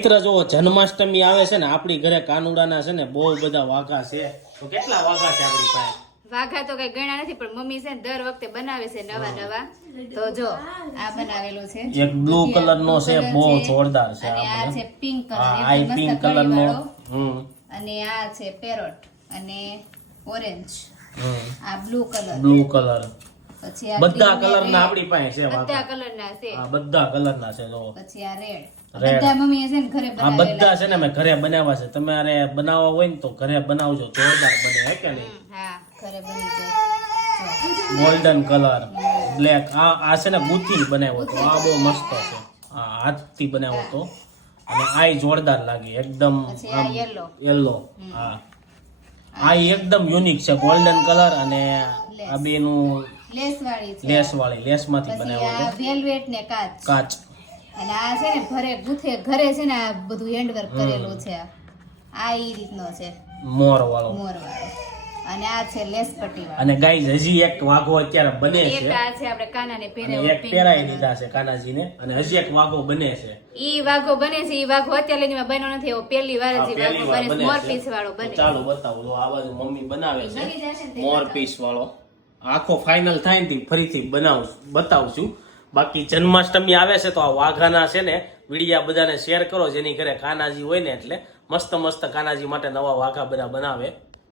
મિત્ર જો જન્માષ્ટમી આવે છે ને આપણી ઘરે કાનુડાના છે ને બહુ બધા વાઘા છે. તો કેટલા વાઘા છે આપણી પાસે? વાઘા તો કઈ ગણ્યા નથી પણ મમ્મી છે ને દર વખતે બનાવે છે નવા નવા. તો જો આ બનાવેલો છે એક બ્લુ કલર નો છે બહુ જોરદાર છે. અને આ છે પિંક કલર આ પિંક કલર નો અને આ છે પેરોટ અને ઓરેન્જ. આ બ્લુ કલર પછી આ બધા કલર ના આપણી પાસે છે. બધા કલર ના છે. આ બધા કલર ના છે. જો પછી આ રેડ બધા મમ્મી છે ને ઘરે બનાવેલા. આ બધા છે ને મેં ઘરે બનાવ્યા છે. તમારે બનાવવા હોય ને તો ઘરે બનાવજો, જોરદાર બને હે કે નહીં? હા ઘરે બની જાય. Golden colour black. આ છે ને ગુથી બનાવ્યો તો આ બહુ મસ્ત છે. આ હાથથી બનાવ્યો તો અને આ જોરદાર લાગે એકદમ. પછી આ યેલો. હા આ એકદમ યુનિક છે. ગોલ્ડન કલર અને આ બેનું લેસ વાળી લેસ માંથી બનાવ્યો આ વેલ્વેટ ને કાચ. અને આ છે ને ઘરે છે ને આ બધું હેન્ડવર્ક કરેલું છે. આ ઈ રીતનો છે મોર વાળો. અને આ છે લેસ પટ્ટી વાળો. અને ગાઈઝ હજી એક વાઘો અત્યારે બને છે. એક આ છે આપણે કાનાને પહેરાવ્યો. એક પહેરાઈ દીધા છે કાનાજીને અને હજી એક વાઘો બને છે. ઈ વાઘો બને છે. ઈ વાઘો અત્યારે લગીમાં બન્યો નથી. એવો પહેલી વાર જ વાઘો બને છે. મોર પીસ વાળો બને. ચાલો બતાવો. જો આ બાજુ મમ્મી બનાવે છે મોર પીસ વાળો. આખો ફાઇનલ થાય ને ફરીથી બતાવશું. બાકી જન્માષ્ટમી આવે છે તો આ વાઘાના છે ને વિડીયા બધાને શેર કરો, જેની ઘરે કાનાજી હોય ને એટલે મસ્ત મસ્ત કાનાજી માટે નવા વાઘા બધા બનાવે.